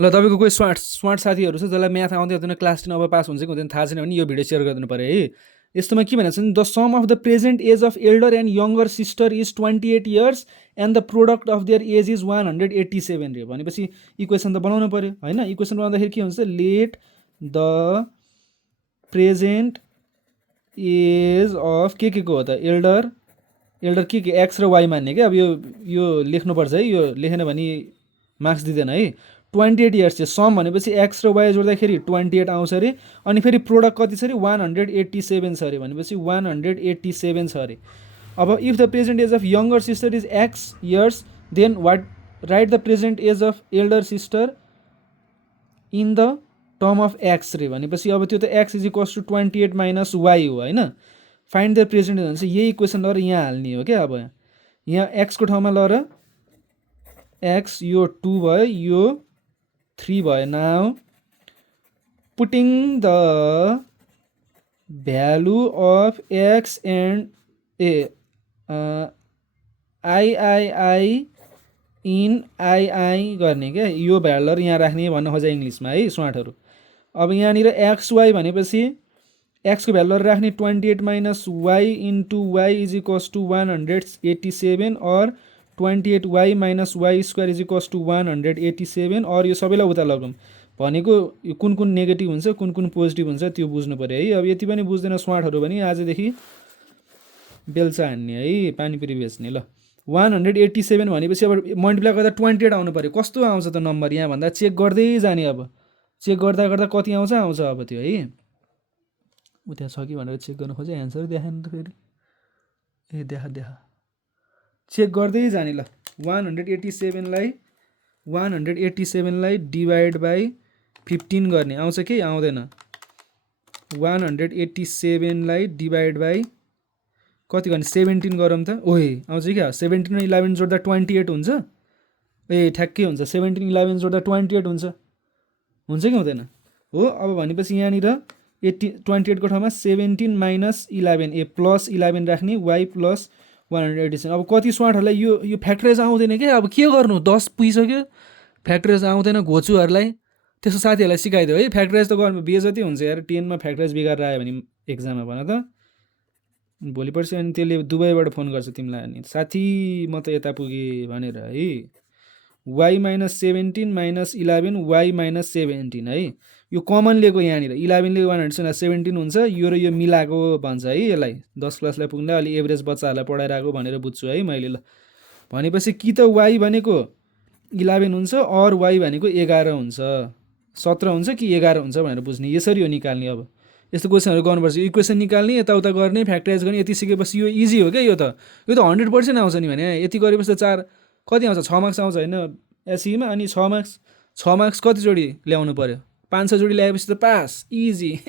ल तपाईँको कोही स्मार्ट साथीहरू छ जसलाई म्याथ आउँदै आउँदैन, क्लास 10 अब पास हुन्छ कि हुँदैन थाहा छैन भने यो भिडियो सेयर गरिदिनु पऱ्यो है। यस्तोमा के भनेको छ भने the sum of the present age of elder and younger sister is 28 years and the product of their age is 187 रे। भनेपछि इक्वेसन त बनाउनु पऱ्यो होइन। इक्वेसन बनाउँदाखेरि के हुन्छ, let the present age of के को हो त, एल्डर के एक्स र वाइ मान्ने क्या। अब यो लेख्नुपर्छ है, यो लेखेन भने मार्क्स दिँदैन है। 28 इयर्स चाहिँ सम भनेपछि एक्स र वाइ जोड्दाखेरि 28 आउँछ अरे। अनि फेरि प्रोडक्ट कति छ अरे, 187 छ अरे। भनेपछि 187 छ अरे। अब if the present age of younger sister is X years then what write the present age of elder sister in the term of X रे। भनेपछि अब त्यो त X is equals to 28 minus Y हो होइन। फाइन्ड द प्रेजेन्ट भने चाहिँ यही इक्वेसन लगेर यहाँ हाल्ने हो क्या। अब यहाँ एक्सको ठाउँमा लगेर एक्स यो 2 भयो, यो 3 भयो। Now putting the value of x and I in I गर्ने क्या। यो भ्यालुहरू यहाँ राख्ने भन्न खोजा इङ्ग्लिसमा है स्मार्टहरू। अब यहाँनिर एक्स वाइ भनेपछि एक्सको भ्यालुहरू राख्ने 28 minus Y into Y is equals to 187 or 28 Y minus Y square is equals to 187 or यो सबैलाई उता लगौँ भनेको कुन कुन नेगेटिभ हुन्छ कुन कुन पोजिटिभ हुन्छ त्यो बुझ्नु पऱ्यो है। अब यति पनि बुझ्दैन स्मार्टहरू भने आजदेखि बेलचा हान्ने है, पानीपुरी बेच्ने। ल 187 भनेपछि अब मल्टिप्लाई गर्दा 28 आउनु पऱ्यो। कस्तो आउँछ त नम्बर यहाँ भन्दा चेक गर्दै जाने। अब चेक गर्दा गर्दा कति आउँछ अब त्यो है। उता छ कि भनेर चेक गर्न खोजेँ, एन्सर देखाएन त फेरि। ए देखा चेक गर्दै जाने। ल 187 लाई डिभाइड बाई 15 गर्ने आउँछ कि आउँदैन। 187 लाई डिभाइड बाई कति गर्ने 17 गरौँ त। ओए आउँछ क्या, 17 र 11 जोड्दा 28 हुन्छ। ए ठ्याक्कै हुन्छ, 17 11 जोड्दा 28 हुन्छ कि हुँदैन हो। अब भनेपछि यहाँनिर 28 को ठाउँमा 17 माइनस 11 ए प्लस 11 राख्ने वाइ प्लस 187। अब कति स्मार्टहरूलाई यो फ्याक्टराइज आउँदैन क्या। अब के गर्नु, 10 पुगिसक्यो फ्याक्टराइज आउँदैन घोचुहरूलाई। त्यस्तो साथीहरूलाई सिकाइदियो है, फ्याक्टराइज त गर्नु बेजति हुन्छ यार। 10 मा फ्याक्टराइज बिगारेर आयो भने एक्जाममा भन त भोलि पर्सि अनि त्यसले दुबईबाट फोन गर्छ तिमीलाई, अनि साथी म त यता पुगेँ भनेर है। Y minus 17 minus 11 y minus 17 है। यो कमन लिएको यहाँनिर 11 ले 117 हुन्छ। यो र यो मिलाएको भन्छ है यसलाई। 10 क्लासलाई पुग्दा अलि एभरेज बच्चाहरूलाई पढाइरहेको भनेर बुझ्छु है मैले। ल भनेपछि कि त वाइ भनेको 11 हुन्छ अर वाइ भनेको 11 हुन्छ, 17 हुन्छ कि 11 हुन्छ भनेर बुझ्ने। यसरी हो निकाल्ने। अब यस्तो क्वेसनहरू गर्नुपर्छ, इक्वेसन निकाल्ने यताउता गर्ने फ्याक्टराइज गर्ने। यति सिकेपछि यो इजी हो क्या। यो त 100% आउँछ नि भने। यति गरेपछि त 4 कति आउँछ 6 मार्क्स आउँछ होइन एसईमा। अनि 6 मार्क्स कति जोडी ल्याउनु पऱ्यो, 5-6 जोडी ल्याएपछि त पास इजी।